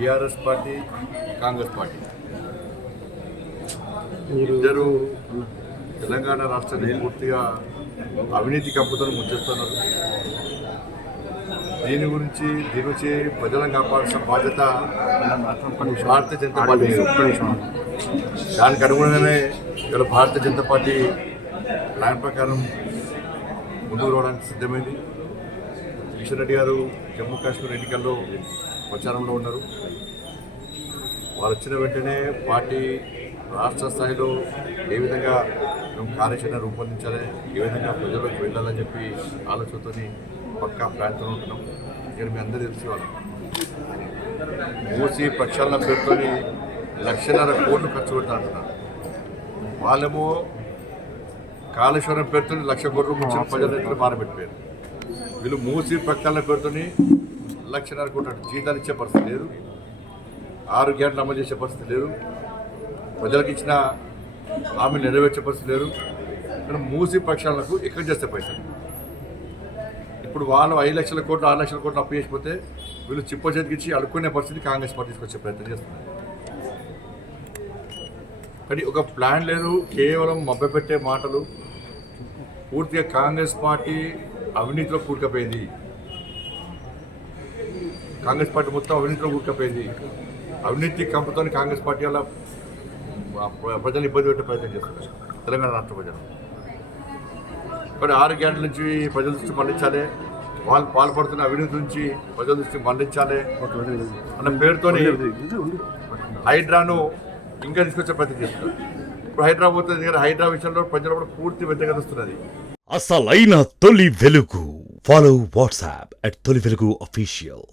TRS party, Congress party ఇద్దరు తెలంగాణ రాష్ట్రాన్ని పూర్తిగా అవినీతి కంపుతో ముంచేస్తున్నారు. దీని నుంచి ప్రజలను కాపాడాల్సిన బాధ్యత భారతీయ జనతా పార్టీ. దానికి అనుగుణంగానే ఇవాళ భారతీయ జనతా పార్టీ ప్లాన్ ప్రకారం ముందుకు రావడానికి సిద్ధమైంది. కిషన్ రెడ్డి గారు జమ్మూ కాశ్మీర్ ఎన్నికల్లో ప్రచారంలో ఉన్నారు. వారు వచ్చిన వెంటనే పార్టీ రాష్ట్ర స్థాయిలో ఏ విధంగా మేము కార్యాచరణ రూపొందించాలి, ఏ విధంగా ప్రజలకు వెళ్ళాలని చెప్పి ఆలోచనతో పక్కా ప్లాన్తో ఉంటున్నాం. ఇక్కడ మీ అందరూ తెలిసి వాళ్ళు మూసి ప్రక్షాళన పేరుతో 1,50,000 కోట్లు ఖర్చు పెడతా అంటున్నారు. వాళ్ళేమో కాళేశ్వరం పేరుతో 1,00,000 కోట్లు ముంచిన ప్రజలైతే మారబెట్టిపోయారు. వీళ్ళు మూసి ప్రక్షాళన పేరుతో 1,50,000 కోట్లు జీతాలు ఇచ్చే పరిస్థితి లేదు, 6 గ్యారెంటీలు అమలు చేసే పరిస్థితి లేదు, ప్రజలకు ఇచ్చిన హామీలు నెరవేర్చే పరిస్థితి లేదు. కానీ మూసి ప్రక్షాళనకు ఎక్కడ చేస్తే పైసలు. ఇప్పుడు వాళ్ళు 5,00,000 కోట్లు 6,00,000 కోట్లు అప్పు చేసిపోతే వీళ్ళు చిప్ప చేతికిచ్చి అడుక్కునే పరిస్థితి కాంగ్రెస్ పార్టీ తీసుకొచ్చే ప్రయత్నం చేస్తున్నారు. కానీ ఒక ప్లాన్ లేదు, కేవలం మభ్యపెట్టే మాటలు. పూర్తిగా కాంగ్రెస్ పార్టీ అవినీతిలో కూరుకుపోయింది. కాంగ్రెస్ పార్టీ మొత్తం అవినీతిలో కూరుకుపోయింది. అవినీతి కంపుతో కాంగ్రెస్ పార్టీ వల్ల ప్రజలు ఇబ్బంది పెట్టే ప్రయత్నం చేస్తున్నారు తెలంగాణ రాష్ట్ర ప్రజలు. కానీ 6 గ్యారెంటీల నుంచి ప్రజల దృష్టి మళ్లించాలి, వాళ్ళు పాల్పడుతున్న అవినీతి నుంచి ప్రజల దృష్టి మళ్లించాలి అన్న పేరుతో హైడ్రాను ఇంకా తీసుకొచ్చే ప్రయత్నం చేస్తున్నారు. ఇప్పుడు హైదరాబాద్ హైడ్రా విషయంలో ప్రజలు కూడా పూర్తి వ్యతిరేకతస్తున్నది. అసలైన తొలి వెలుగు. ఫాలో వాట్సాప్ @తొలి వెలుగు official.